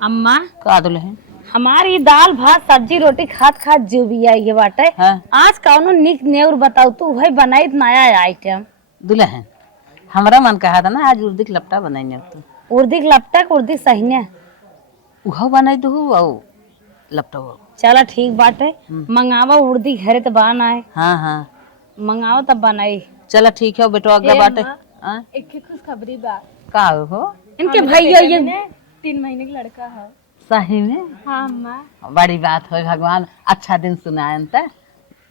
अम्मा का दुल्हन हमारी दाल भात सब्जी रोटी खात खात जो भी आई ये बाटे हाँ। आज कौनो निक नेवर बताऊ तू वही बनाई नया आइटम दुल्हन हमरा मन कहा था ना आज उर्दी के लपटा बनाई तू उर्दी के लपटा उर्दी सहीने उहो बनाई दू और लपटा चला ठीक बाटे मंगावा उर्दी घरे तो बन आए हाँ हाँ मंगावा तब बनाई चला ठीक है बेटो अगला बाटे हाँ? एक खुशखबरी बा का हो इनके भैया ये 3 महीने का लड़का है। सही में हाँ अम्मा। बड़ी बात हो भगवान अच्छा दिन सुनायन त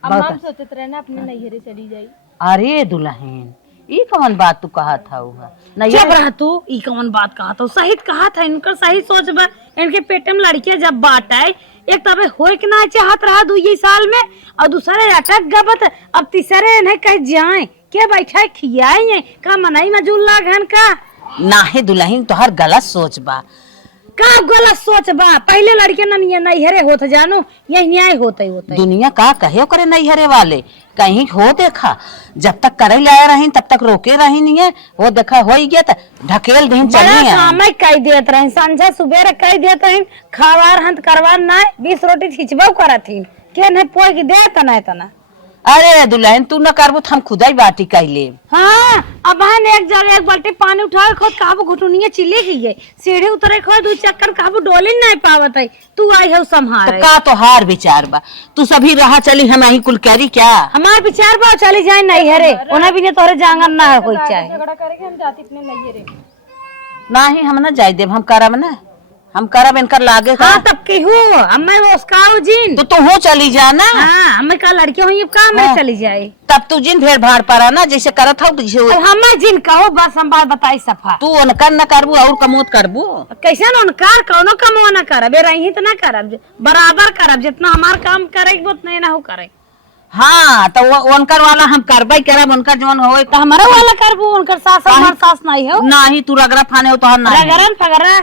अम्मा हम सोचत रहे ना अपने नैहरे चली जाई। अरे दुल्हन ई कौन बात तू कहा था नहीं चुप रह तू ई कौन बात कहा था सही कहा था इनकर सही सोच बा इनके पेट में लड़कियां जब बात आई एक तबे होए के ना चाहत रहा 2 साल में और दूसरे अटक गबत अब तीसरे नहीं कह जाए के बैठा खियाए का मनाई मजूल लागन का नाही दुल्हन तोहर गलत सोच बा का गलत सोच बा पहले लड़के नैहरे होत जानो यही न्याय होते दुनिया का कहे करे नैहरे वाले कहीं हो देखा जब तक करे लाया रही तब तक रोके रही नहीं है वो देखा हो गया तो ढकेल दिन चली समय कह देत रही संझा सुबेरे कह देत रही खावार हंत करवार ना 20 रोटी खिंचबो करथिन के नहीं पोई के दे तना तना अरे दुल्हन तू न करबो हम खुदाई बाटी कैले हाँ अब बहन एक जगह एक बाल्टी पानी उठाए खुद काबू घुटुनिया चिल्ली गई सीढ़ी उतरे खुद 2 चक्कर काबू डोली नहीं पावत है तू आई है संभाल तो का तो हार विचार बा तू सभी रहा चली हम ही कुल करी क्या हमार विचार बा चली जाए नहीं हरे उन्हें भी ने तोरे जांगन ना है कोई चाहे झगड़ा करेंगे हम जाती अपने नैहरे। ना ही हम ना जाय देव हम करब ना हम करब इनकर लागे का हाँ तब की हो अम्मा वो उसका जिन तो तू हो चली जा ना हाँ हमें का लड़के हुई अब का मैं चली जाए तब तू जिन भेड़ भाड़ पड़ा ना जैसे करत हो हमार जिन कहो बस हम बात बताई सफा तू उनकर न करबू और कमोत करबू कैसे उनकार कौनो कमो ना करब रही तो ना करब बराबर करब जितना हमार काम करे उतना ही ना हो करे हाँ तो उनकर वाला हम करबई करब उनकर जवन होए तो हमारा वाला करबू उनकर सास हमार सास नहीं हो ना ही तू रगरा फाने हो तो हम ना रगरन फगरा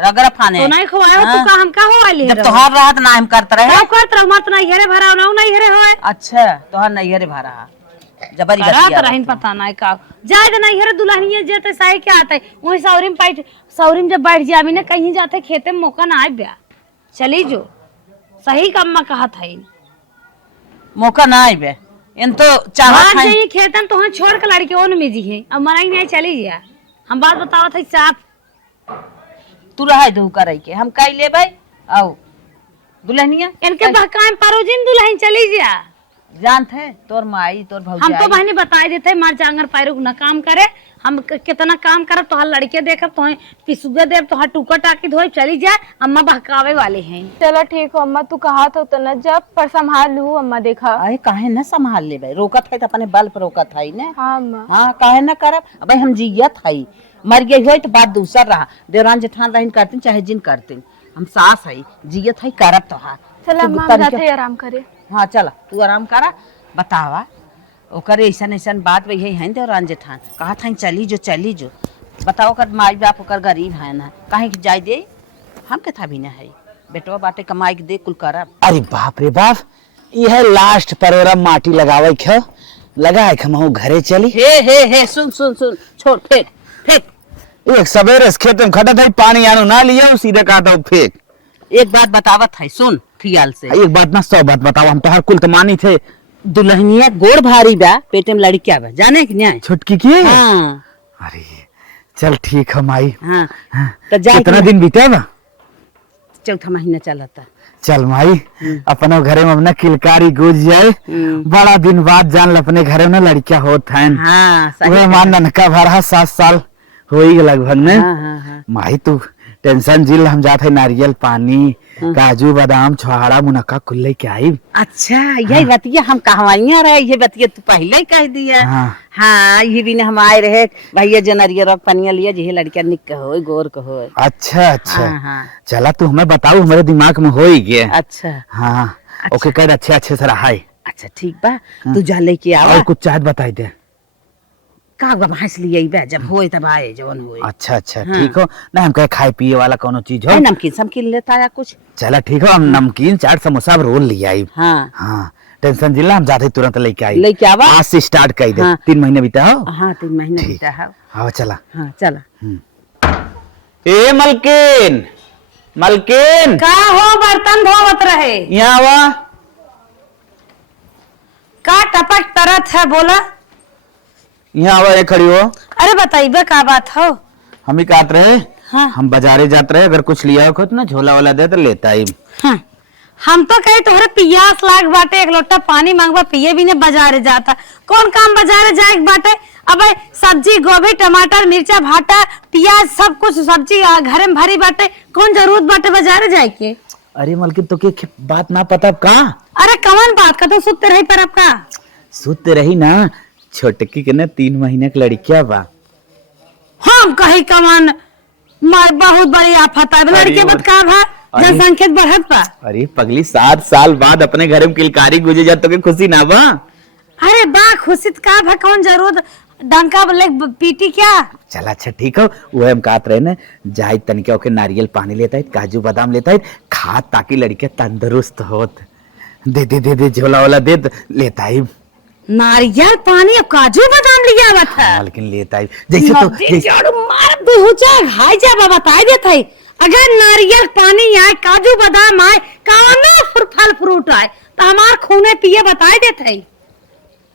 रगरा फाने तो नहीं खोआ तू का हम का हो वाली जब तोहार रहत ना हम करत रहे क्या करत रह मत नहीं हेरे भरा ना नहीं हेरे होए अच्छा तोहार नहीं हेरे भरा जबरी रात रहिन पता नहीं का जाए तो नहीं हेरे दुल्हनिया जेते सही क्या आते वही सौरीम जब बैठ जाबी ना कहीं जाते खेते में मौका ना आए ब्या चली जो सही काम में कहा था मौका ना आइबे इन तो चाहत है जाइए खेतन तो हम छोड़ के लड़के ओन में जी है अब मनाई नहीं चली जा हम बात बतावत है साफ तू रहा दू करे के हम कई ले भाई आओ दुल्हनिया इनके बहकाम परोजिन दुल्हन चली जा जानत है तोर माई तोर भौजाई हम तो बहनी बताई देते मार जांगर पैरुक न काम करे हम कितना काम करब तोहर लड़के देखब तो पिसुगे देव तोहर टुका टाकी धोए चली जाए अम्मा बहकावे वाले हैं चलो ठीक हो अम्मा तू कहा तो न जब पर संभाल लू अम्मा देखा। अरे काहे न संभाल ले भाई रोकत है तो अपने बल पर रोकत है ने हाँ अम्मा हाँ काहे न करब भाई हम जियत है मर गई हो तो बात दूसर रहा देवरान जेठान रहन करते चाहे जिन करते हम सास है जियत है करब तोहार चल अम्मा हम जाते आराम करे। हाँ चला तू आराम करा बतावा ओकर ऐसन ऐसन बात वही है देवरान जेठान कहा था चली जो बताओ कर माई बाप ओकर गरीब है ना काहे की जाय दे हम के था भी ना है बेटवा बाटे कमाई के दे कुल करब। अरे बाप रे बाप यह लास्ट प्रोग्राम माटी लगावे ख लगाए खमहू घरे चली हे सुन छोड़ फेंक एक सवेरे खेत में खड़ा था पानी आनो ना लिया सीधे कहता हूँ फेंक। एक बात बतावत है सुन खियाल से एक बात ना 100 बात बताओ हम तो हर कुल तो मानी थे दुल्हनिया गोड़ भारी बा पेटे में लड़किया बा जाने की न्याय छुटकी की हाँ अरे चल ठीक है माई हाँ तो जा कितना दिन बीते बा 4था महीना चलता चल माई अपने घरे में अपना किलकारी गुज जाए बड़ा दिन बाद जान अपने घरे में लड़किया होत है हाँ सही मान ननका भरा 7 साल हो ही लगभग में हाँ माई तू टेंशन जिल हम जाते नारियल पानी काजू बादाम छोहाड़ा मुनक्का खुले क्या आई। अच्छा यही बतिया हम कहवाइया रहे ये बतिया तू पहले ही कह दिया हाँ ये भी हम आए रहे भैया जनरिया रख पनिया लिया जी लड़किया निक हो गोर को हो। अच्छा हाँ। चला तू हमें बताऊ हमारे दिमाग में हो ही गया। अच्छा हाँ ओके कह अच्छे से रहा अच्छा ठीक बा तू जा लेके आओ और कुछ चाहत बताई दे का भैंस लिए जब होए तब आए जवन होए। अच्छा ठीक हो ना हम कहे खाए पिए वाला कोनो चीज हो नमकीन समकीन लेता या कुछ चला ठीक हो हम नमकीन चाट समोसा रोल ले आई। हाँ टेंशन जिला हम जाते तुरंत लेके आवा आज से स्टार्ट कर दे 3 महीने बीता हो। हाँ 3 महीने बीता हो। हाँ चला हाँ चला ए मलकिन मलकिन का हो बर्तन धोवत रहे? यहाँ आवा। का टपक तरत है बोला? यहाँ आवा, ये खड़ी हो। अरे बताइबे का बात हो? हम ही काट रहे। हाँ। हम बाजारे जाते रहे, अगर कुछ लिया हो ना झोला वाला दे तो लेता ही। हाँ। हम तो कहे तोहरे पियास लाग बाटे, एक लोटा पानी मांगवा पिए भी ने बाजारे जाता। कौन काम बाजारे जाए बाटे? अब सब्जी गोभी टमाटर मिर्चा भाटा प्याज सब कुछ सब्जी घरे में भरी बाटे, कौन जरूरत बाटे बाजारे जाए के? अरे मलकिन तो के बात ना पता का? अरे कौन बात का? तो सुते रही पर अब का सुते रही ना, छोटकी के ना 3 महीने की लड़किया बा। हम कही कमान बहुत बड़ी आफत है लड़के मत का भा जनसंख्या बढ़त बा। अरे पगली 7 साल बाद अपने घर में किलकारी गुजे जा तो के खुशी ना बा? अरे बा खुशी का भा, कौन जरूरत डंका बोले पीटी क्या? चला अच्छा ठीक हो। वो हम कहते रहे ना, जाए तनिका ओके नारियल पानी लेता है, काजू बादाम लेता है, खा ताकि लड़के तंदुरुस्त होत। दे दे दे दे झोला वाला दे लेता है। नारियल पानी और काजू बादाम लिया हुआ था। लेकिन लेता है जैसे तो मार हो जाए हाय जा बता देता है। अगर नारियल पानी आए काजू बादाम आए कौन फल फ्रूट आए तो हमार खूने पिए बता देते है।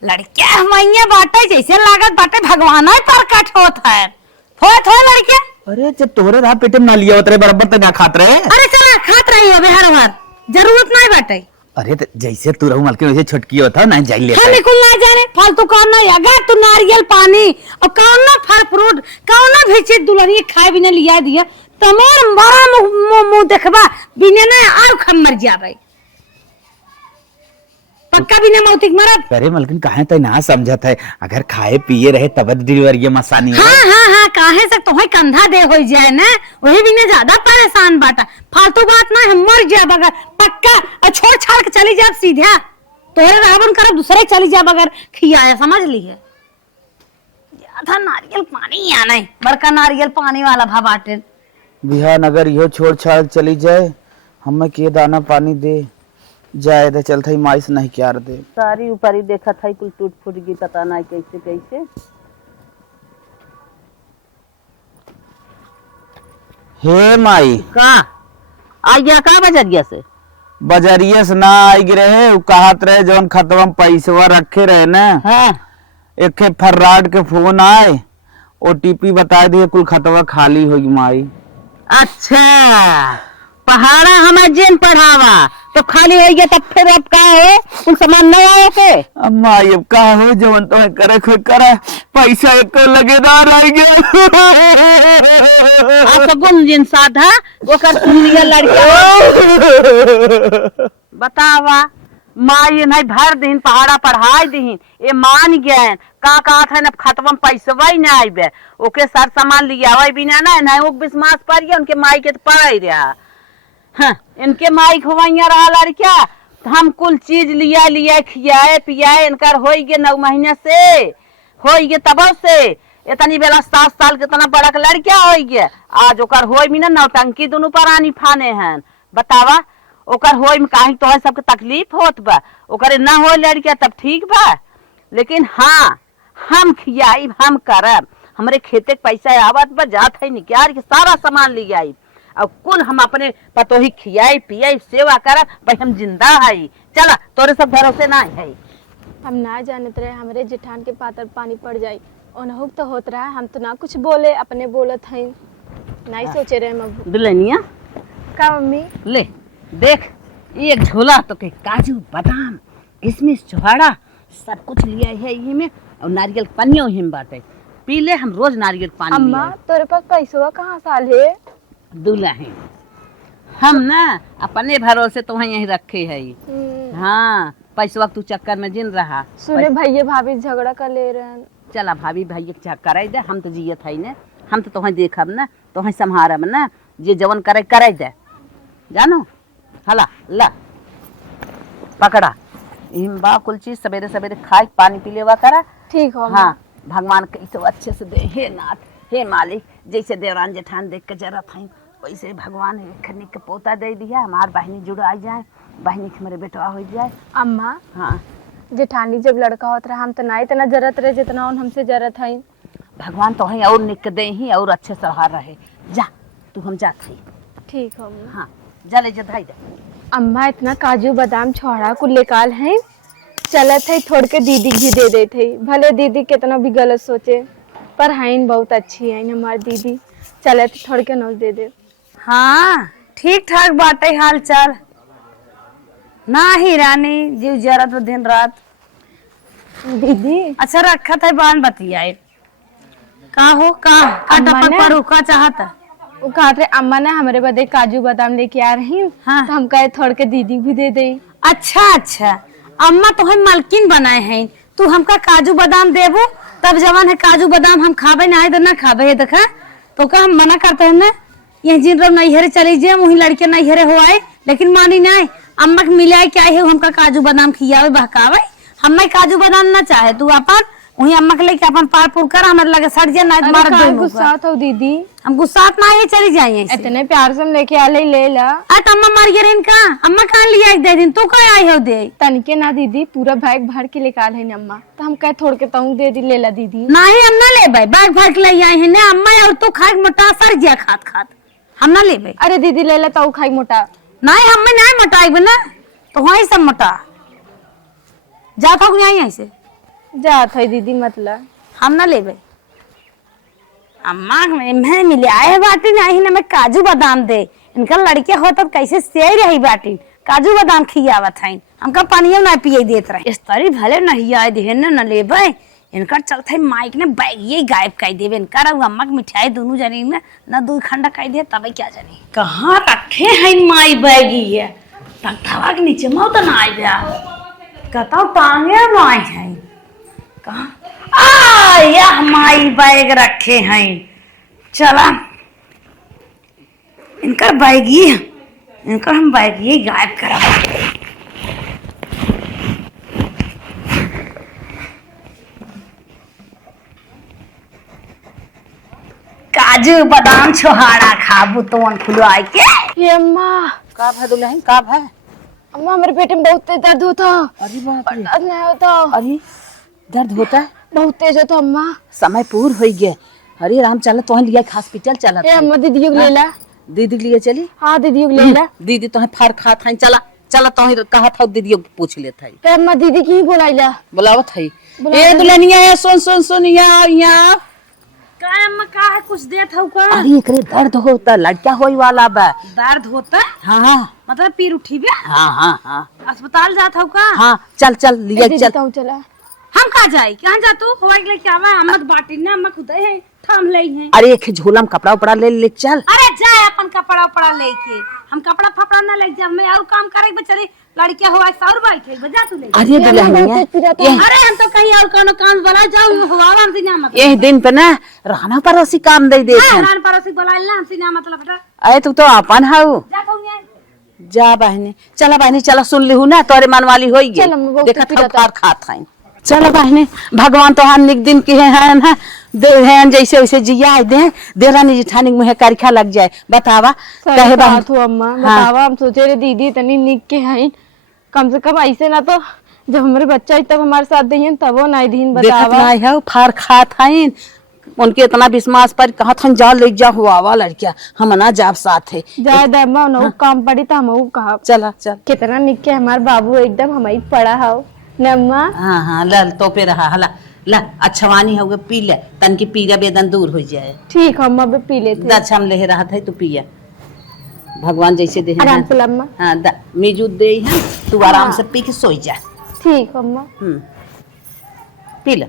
लड़के हमाइया बाटे जैसे लागत बाटे भगवान प्रकट होता है। थोड़े लड़के अरे जब तोहरे रहा पेटे में ना लिया होता बराबर तो ना खात रहे। अरे चला खात रही हो हर बार, जरूरत नहीं बाटे। अरे तो जैसे तू रहू मलकिन वैसे छोटकी होता ना जाई लेता है। बिल्कुल ना जाने फालतू कौन ना। अगर तू नारियल पानी और कौन ना फल फ्रूट कौन भी चीज दुल्हनी खाए बिना लिया दिया तमोर बड़ा मुंह देखबा बिना ना आउ खम मर जाबे पक्का बिना मौतिक मरब। अरे मलकिन काहे तो ना समझत है, अगर खाए पिए रहे तब डिलीवरी मसानी है। हाँ हाँ हाँ काहे से तोहे कंधा दे हो जाए ना, वही बिना ज्यादा परेशान बाटा। फालतू बात ना हम मर जाब अगर पक्का और छोड़ छाड़ के चली जाब सीधा तोहरे रावण करब दूसरे चली जाब अगर खियाया समझ लिए। था नारियल पानी या नहीं बड़का नारियल पानी वाला भा बाटे। बिहान अगर यो छोड़ छाड़ चली जाए हमें के दाना पानी दे जाए दे चलता ही माइस नहीं क्या दे। सारी ऊपर ही देखा था कुल टूट फूट गई, पता नहीं कैसे कैसे। हे माई का आ गया का बजरिया से? बजरिया से ना आई गिरे है, उ कहत रहे जौन खतवा में पैसवा रखे रहे ना। हाँ। एक फर्राड के फोन आए, ओटीपी बता दिए कुल खतवा खाली होगी माई। अच्छा पहाड़ा हमें जेन पढ़ावा तो खाली हो गया, तब फिर अब का है कुल सामान नहीं आया के? अम्मा ये का हो जवन तो करे खुद करे पैसा एक लगेदार आ गया। आप गुण जिन साधा वो कर तुम लिया लड़किया बतावा माई नहीं भर दिन पहाड़ा पढ़ाई दीन ये मान गए का था न खतवा में पैसा ही ना आईबे ओके सर सामान लिया बिना ना नहीं वो विश्वास पर गया उनके माई के तो पढ़ाई रहा। हाँ, इनके माई खुवाइया रहा लड़किया हम कुल चीज लिया लिया खियाए पियाए इनकर हो गए 9 महीने से हो गए तब से इतनी बेला 7 साल के इतना बड़ा लड़किया हो गए आज ओकर हो भी ना नौटंकी दोनों परानी फाने हैं। बतावा ओकर हो में काहे तो सबके तकलीफ होत बा ओकर ना हो लड़किया तब ठीक बा, लेकिन हाँ हम खियाई हम करब हमरे खेते के पैसा आवत बा जात है निकाल के सारा सामान ले आई और कुल हम अपने पतोही खियाई पियाई सेवा करब भाई हम जिंदा है। चला तोरे सब भरोसे ना है। हम ना जानते रहे हमारे जेठान के पातर पानी पड़ जाये उन्हों तो होत रहा हम तो ना कुछ बोले अपने बोलत है नहीं सोचे रहे मम्मी। दुल्हनिया का मम्मी ले देख एक झोला तो के काजू बादाम किशमिश छुहाड़ा सब कुछ लिया है यही में और नारियल पानियों ही में बाटे पी ले। हम रोज नारियल पानी अम्मा तोरे पास पैसा कहाँ साल है? दुल्हन हम ना अपने भरोसे तो यही रखे है। हाँ पैसा तू चक्कर में जिन रहा सुने भैया भाभी झगड़ा कर ले रहे। चला भाभी भाई करे दे हम तो जियत है ने हम तो तुम्हें देखब ना तुम्हें संभारब ना जे जवन करे दे जानो। हला ला पकड़ा इम बा कुल चीज सवेरे सवेरे खाए पानी पी लेवा करा ठीक हो। हाँ भगवान कैसे अच्छे से दे हे नाथ हे मालिक जैसे देवरान जेठान देख के जरा था वैसे भगवान खनिक के पोता दे दिया हमार बहनी जुड़ा आ जाए बहनी के मेरे बेटवा हो जाए। अम्मा हाँ जेठानी जब लड़का होता रहा हम तो ना इतना जरूरत रहे जितना उन हमसे जरूरत है। भगवान तो और निक दे ही और अच्छे सहार रहे। जा तू हम जात है ठीक है अम्मा। हाँ जा ले जा धाई दे। अम्मा इतना काजू बादाम छोड़ा कुल निकाल है, चलत है थोड़ के दीदी भी दे देते है। भले दीदी कितना भी गलत सोचे पर हैं बहुत अच्छी है हमारी दीदी, चलत थोड़ के नोच दे दे। हाँ ठीक ठाक बाटे हाल चाल ना ही रानी जीव जरा तो दिन रात। दीदी अच्छा रखा था बान बतियाए का हो का अम्मा टपक ने- पड़ू का चाहता। वो कहा थे अम्मा ने हमारे बदे काजू बादाम लेके आ रही हूँ, हाँ। तो हम कहे थोड़ के दीदी भी दे दे। अच्छा अच्छा अम्मा तो हम मालकिन बनाए हैं, तू हमका काजू बादाम देबो तब जवान है काजू बादाम हम खाबे ना तो ना खाबे है देखा तो का हम मना करते हैं ना ये जिन रोग नैहरे चली जाए वही लड़के नैहरे हो आए लेकिन मानी नहीं अम्मा के मिलाए क्या है हमका काजू बादाम खियावे बहकावे। हमें काजू बादाम ना चाहे तू अपन वही अम्मा के लेके अपन पार पुर कर हमारे लगे सड़ जाए ना मार अरे दे गुस्सा तो दीदी, हम गुस्सा ना ये चली जाइए इतने प्यार से हम लेके आ ले ला। अम्मा मार गए इनका अम्मा कहाँ लिया एक दे दिन तू कहाँ आई हो दे तनिके ना दीदी पूरा बैग भर के लेके आल है अम्मा, तो हम कहे थोड़ के तऊ दे दी ले ला दीदी। नहीं हम ना ले भाई बैग भर के ले आए हैं ना अम्मा और तू खाए मोटा सर गया खात खात हम ना ले भाई। अरे दीदी ले ला तऊ खाई मोटा। नहीं हमें नहीं मोटाई ना तो वहीं सब मोटा जा थोक नहीं आई ऐसे जात है दीदी मतलब हम ना ले भाई। अम्मा मैं मिले आए बाटी नहीं ना मैं काजू बादाम दे इनका लड़के हो तो कैसे से रही बाटी काजू बादाम खियावत है हमका पानियो ना पिए देत रहे इस तरी भले नहीं आए दे न ले भाई इनका चलते माइक ने बैग ये गायब कर देवे इनका अम्मा की मिठाई दोनों जनी ने न दो खंडा कर दे तब क्या जानी कहाँ रखे है माई बैग ये तख्तवा के नीचे में तो ना आया कहता टांगे माई है कहाँ यह माई बैग रखे हैं चला इनका बैग ही इनका हम बैग ही गायब करा। काजू बादाम छोहाड़ा खाबू तो खुलवाई के ये अम्मा का भाई दुल्हन का भाई? अम्मा हमारे पेट में बहुत तेज दर्द होता, अरे बाप रे, दर्द नहीं होता, अरे दर्द होता है बहुत तेज होता अम्मा। समय पूर हो गया। अरे राम चल तो लिया हॉस्पिटल चला ये अम्मा दीदी को ले ला। दीदी के लिए चली। हाँ दीदी को ले ला। दीदी तो फार खा था चला चला तो कहा था दीदी पूछ लेता है ये अम्मा दीदी की ही बुलाइला। बुलावत है ए दुल्हनिया है सुन सुन सुन यहाँ का अम्मा का है कुछ देत हो का अरे एकरे दर्द होता लड़का होई वाला बा दर्द होता हाँ हाँ मतलब पीर उठी बे हाँ हाँ हाँ अस्पताल जात हो का हाँ चल चल लिया दीदी चल कहूँ चला। हम कहाँ जाए कहाँ जा तू हवा के लेके आवा अम्मा तो बाटी ना अम्मा खुद है थाम ले हैं। अरे एक झोला में कपड़ा उपड़ा ले चल। अरे जाए अपन कपड़ा उपड़ा लेके हम कपड़ा फपड़ा ना ले जा मैं और काम करे बचले लड़किया हो आज 100 रुपए के बजा तू ले अरे दुल्हनिया अरे हम तो कहीं और कोनो काम वाला जाऊं हुआ हमसे ना मतलब ये दिन पे ना रहना पड़ोसी काम दे दे हां पड़ोसी बुलाइला हमसे ना मतलब बेटा अरे तू तो अपन हाउ जा कहूं जा बहने चला बहने चला सुन लिहू ना तोरे मन वाली होई चल, हम बहुत देखा पीड़ा था खात है चला बहने भगवान तो निक दिन के हैं ना दे हैं जैसे वैसे जिया दे देरानी जेठानी मुहे करखा लग जाए बतावा कहे बहन बात हो अम्मा बतावा। हम सोचे रे दीदी इतनी निक के हैं कम से कम ऐसे ना तो जब हमारे बच्चा तब हमारे साथ दही तब वो नहीं दीन देखत बतावा। नहीं है फार खात हैं उनके इतना विश्वास पर कहा था जा ले जा हुआ वा लड़किया हम ना जाब साथ है जाए दे अम्मा उन्हों काम पड़ी तो हम कहा चला चल कितना निक के हमारे बाबू एकदम हमारी पड़ा हो न अम्मा। हाँ हाँ लल तो पे रहा हला ला अच्छवानी हो गए पी ले तन की पीरा बेदन दूर हो जाए ठीक है अम्मा पी लेते दच हम ले रहा था तू पिया भगवान जैसे दे आराम से ला अम्मा। हाँ मीजू दे हैं तू आराम से पी के सोई जा। ठीक है अम्मा। पी ले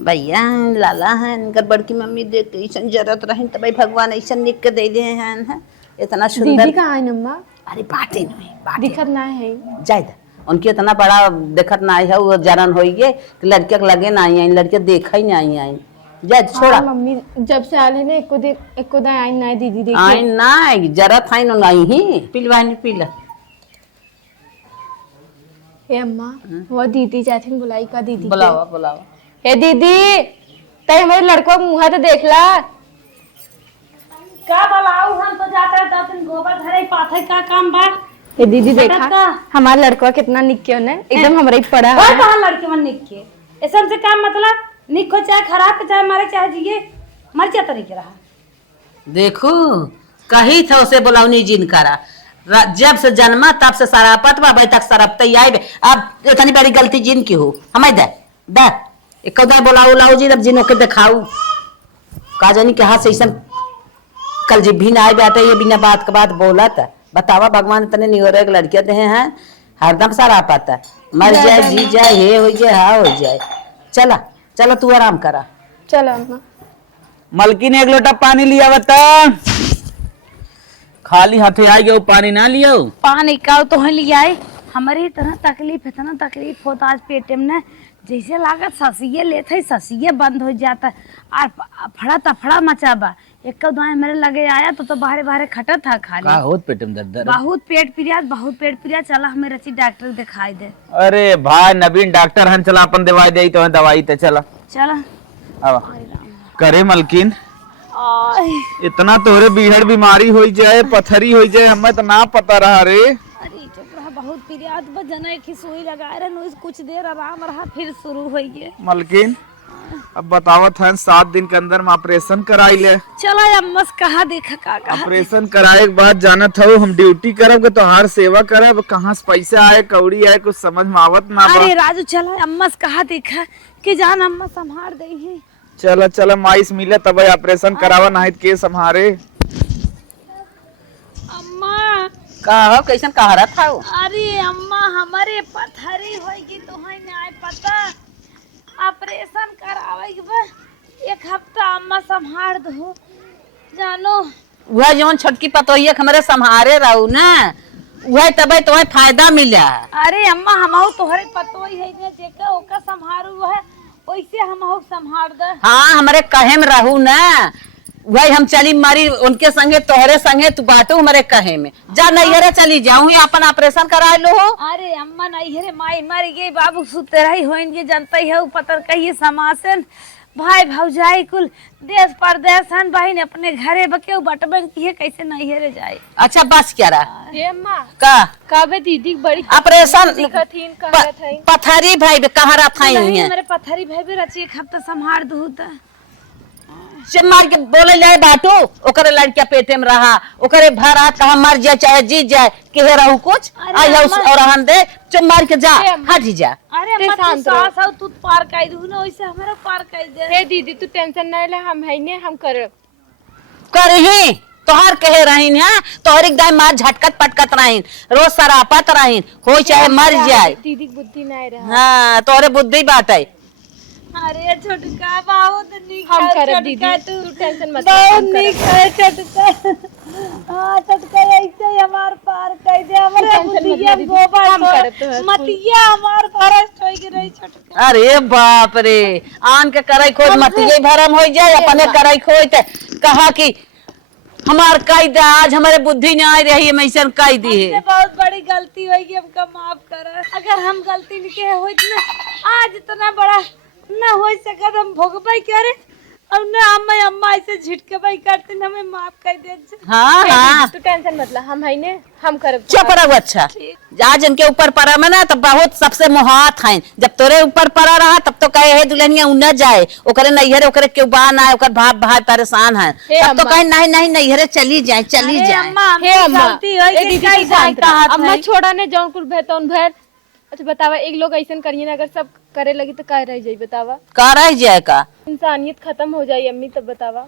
भैया लाला है इनकर बड़की मम्मी देख के ऐसा जरूरत रही तो भाई भगवान ऐसा निक के दे हैं इतना दीदी सुंदर। कहाँ है अम्मा? अरे बाटे नहीं बाटे दिखत ना है। जायद उनके इतना बड़ा देखत ना है वो जरन हो गए लड़के के लगे ना आई लड़के देखा ही नहीं आई जायद छोड़ा। हाँ, मम्मी जब से आले ना एको दिन आई ना दीदी देखी। आई ना जरत आई नहीं ही पिलवा नहीं पीला। हे अम्मा वो दीदी जाती बुलाई का दीदी बुलावा बुलावा हे दीदी तय हमारे लड़का मुँह तो देख ला। का बुलाऊ हम तो जाते हैं 10 दिन गोबर धरे पाथे का काम बा हे दीदी का? देखा हमारा लड़का कितना निक्के ने एकदम हमारे ही पड़ा और है। कहाँ लड़के मन निक के ऐसा से काम मतलब निक हो चाहे खराब चाहे मारे चाहे जिए मर जा तरीके रहा। देखो कही था उसे बुलावनी जिन करा जब से जन्मा तब से सरापत बा भाई तक सरपते ही आए अब इतनी बड़ी गलती जिन की हो हमें दे एक बुलाऊ लाऊ जी अब जिनों के दिखाऊ का जानी के हाथ से ऐसा कल जी भी ना आए बैठे ये बिना बात के बात बोला था बतावा भगवान इतने निगोरे लड़कियां दे हैं हरदम सरापत है मर जाए जी जाए हे हो जाए हा हो जाए चला चलो तू आराम करा चलो अम्मा। मलकी ने एक लोटा पानी लिया बता खाली हाथे आ गया पानी ना लिया पानी का तो है लिया है हमारे इतना तकलीफ होता आज पेटे में जैसे लागत ससिए लेते है ससिए बंद हो जाता और फड़ा तफड़ा मचाबा एक दो मेरे लगे आया तो बाहर बाहर खटत था खाली का होत पेट में दर्द बहुत पेट पिरिया चला हमें रची डॉक्टर दिखाई दे। अरे भाई नवीन डॉक्टर हन चला अपन दवाई दे तो दवाई ते चला अब करे मलकिन इतना तोरे बीहड़ बीमारी हो जाए पथरी हो जाए हमें तो ना पता रहा रे। अरे चुप रहा बहुत पिरियाद बजना की सुई लगाए रहे कुछ देर आराम रहा फिर शुरू हो गए। मलकिन अब बतावत है 7 दिन के अंदर में ऑपरेशन कराई ले चला अम्मस कहा देखा का ऑपरेशन कराए के बाद जानत हो हम ड्यूटी करब के तोहार सेवा करब कहाँ से पैसा आए कौड़ी आए कुछ समझ में आवत ना बा। अरे राजू चला अम्मस कहा देखा कि जान अम्मा संभार दे है चला चला माइस मिले तब ऑपरेशन करावा नहीं के संभारे। अम्मा का हो कैसन कहा था वो? अरे अम्मा हमारे पथरी होगी तो है ना पता ऑपरेशन करावे के बा एक हफ्ता अम्मा संभार दो जानो वह जौन छोटकी पतोहिया हमारे संहारे रहू ना वह तब तुम्हें फायदा मिला। अरे अम्मा हमाऊ तोहरे पतो ही है जे जेका ओका संभारू है वैसे हमहू संभार दे। हाँ हमारे कहे में रहू ना वही हम चली मारी उनके संगे तोहरे संगे तू बाटू हमारे कहे में जा नैहरे चली जाऊँ अपन ऑपरेशन करा लो। अरे अम्मा नैहरे माई मर गई बाबू सुते रही होइनगे जनता है पतर कहिए समासन भाई भौजाई कुल देश परदेश हन बहन अपने घरे बके बटबन की है कैसे नैहरे जाए। अच्छा बस क्या रहा ये अम्मा का काबे दीदी बड़ी ऑपरेशन दिखतीन कहत है पथरी भाई कहाँ रखा नहीं मेरे पथरी भाई भी रची एक हफ्ता संभार दू त से मार के बोले जाए बाटू ओकरे लड़किया पेटे में रहा ओकरे भरा कहा मर जाए चाहे जीत जाए के रहू कुछ आई और रहन दे चुम मार के जा हट जा। अरे अम्मा तू सास हो तू पार काई दू ना वैसे हमारा पार काई दे। हे दीदी तू टेंशन ना ले हम है ने हम कर करही तोहर कहे रहीन है तोहर एकदम मार झटकत पटकत रहीन रोज सरापत रहीन हो चाहे मर जाए दीदी बुद्धि ना रहा। हाँ तोहरे बुद्धि बात है। अरे छोटका बहुत निक हम कर छोटका दीदी तू तू टेंशन मत बहुत निक है छोटका हां छोटका ऐसे ही हमार पार कई दे हमरे बुद्धिया गोबर हम करत है मतिया हमार फरस्ट होई के रही छोटका। अरे बाप रे आन के करई खोज मतिये भरम हो जाए अपने करई खोज ते कहा कि हमार कई दे आज हमारे बुद्धि नहीं आई रही है मैसन कई दी है बहुत बड़ी गलती होगी हमका माफ कर अगर हम गलती नहीं के होइत ना आज इतना बड़ा ना हो सकत हम भोगबाई करे और ना अम्मा ऐसे झिटकबाई करते ना हमें माफ कर दे। हाँ हाँ तू टेंशन मत ले हम है ने हम करब चुप रहो। अच्छा आज इनके ऊपर पड़ा में ना तो बहुत सबसे मुहात है जब तोरे ऊपर पड़ा रहा तब तो कहे दुल्हनिया न जाए ओकरे नैहरे ओकरे के बान आए ओकर भाई भाई परेशान है तब तो कहे नहीं नहीं नैहरे चली जाए चली जाए। हे अम्मा गलती होई के अम्मा छोड़ा ने जौन कुल भैतौन भैर। अच्छा बतावा एक लोग ऐसा करिए ना अगर सब करे लगी तो का रह जाई बतावा का रह जाए का इंसानियत खत्म हो जाई अम्मी तब बतावा।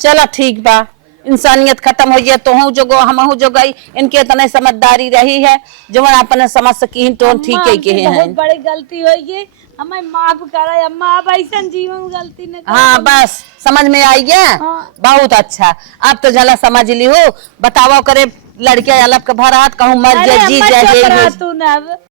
चला ठीक बा इंसानियत खत्म हो जाए तो जो गो हम जो गई इनके इतने समझदारी रही है जो अपने समझ सकी तो ठीक है के बहुत बड़ी गलती होगी हमें माफ करा अम्मा अब ऐसा जीवन गलती न। हाँ बस समझ में आई है। हाँ। बहुत अच्छा अब तो जला समझ ली हो बतावा करे लड़के अलग के भरात कहूँ मर जाए जी जाए तू ना